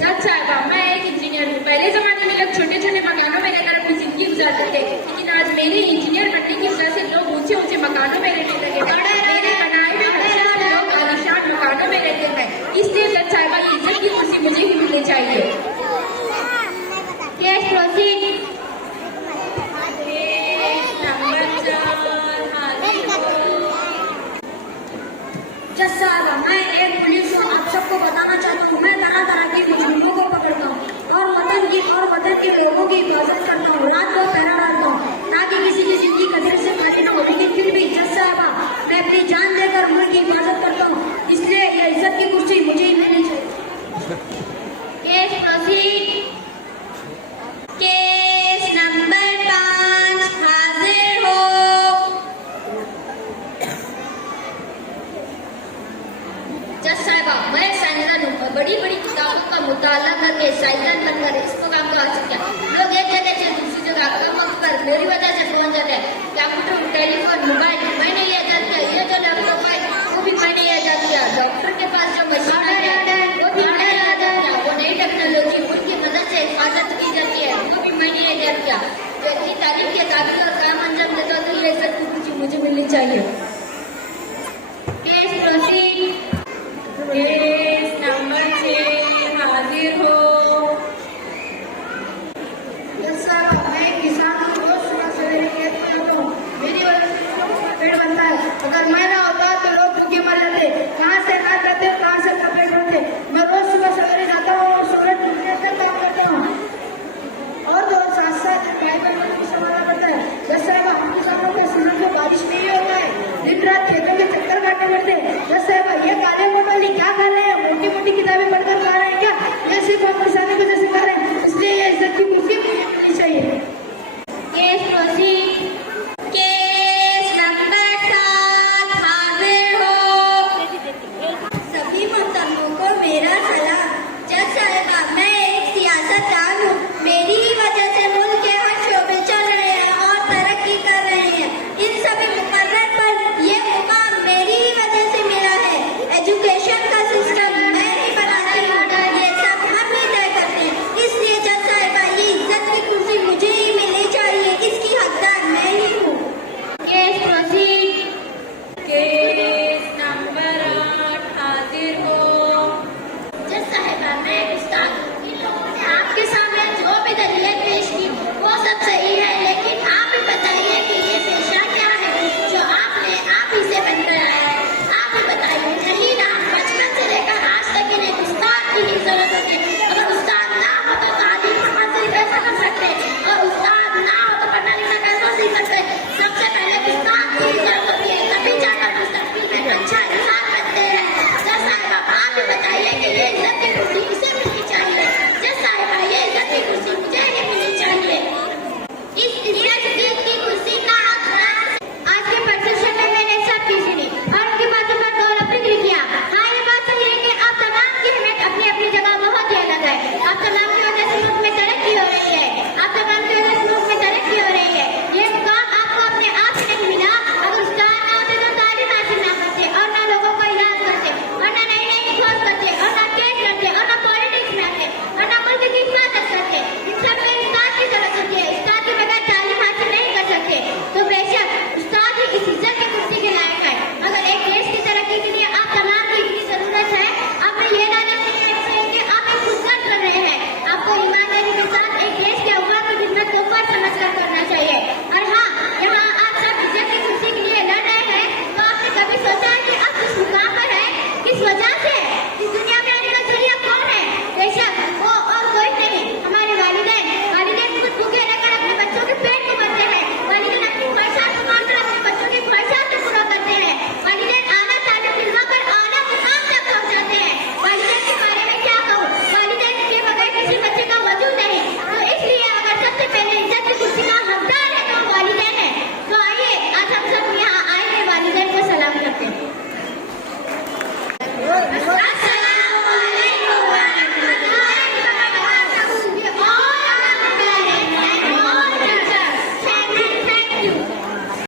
जज साहबा, मैं एक इंजीनियर हूँ। पहले जमाने में लोग छोटे छोटे मकानों में रहकर अपनी जिंदगी गुजारते थे, लेकिन आज मेरे इंजीनियर बनने की वजह से लोग ऊंचे ऊंचे मकानों में रहने लगे हैं। मेरे बनाए हुए नक्शे से लोग आलीशान मकानों में रहते हैं। इसलिए जज साहबा, इज्जत की कुर्सी मुझे ही मिलनी चाहिए। Case proceed. जज साहब, मैं एक पुलिस हूँ। आप सबको बताना चाहता हूँ, मैं तरह तरह की मुजरिमों को पकड़ता हूँ और वतन के लोगों की हिफाजत करता हूँ। रात को पहरा डालता हूँ ताकि किसी की जिंदगी खतरे से खाली न हो। लेकिन फिर भी जज साहब, मैं अपनी जान देकर मुल्क की हिफाजत करता हूँ, इसलिए यह इज्जत की कुर्सी मुझे ही मिलनी चाहिए। Case proceed. केस नंबर 5 हाजिर हो। जज साहबा, मैं साइंसदान हूँ। बड़ी बड़ी किताबों का मुताला करके साइंसदान बनकर इस मुकाम को हासिल किया। लोग एक जगह से दूसरी जगह कम वक्त पर मेरी वजह से पहुंच जाते हैं। कंप्यूटर, टेलीफोन, मोबाइल मैंने ये ईजाद किया। ये जो लैपटॉप है वो भी मैंने ईजाद किया। डॉक्टर के पास जो मशीन है वो भी मैंने ईजाद किया। वो नई टेक्नोलॉजी उनकी मदद से हिफाजत की जाती है, वो भी मैंने ईजाद किया। जो इतनी तारीफ के काबिल और काम अंजाम देता तो ये सब कुछ मुझे मिलनी चाहिए।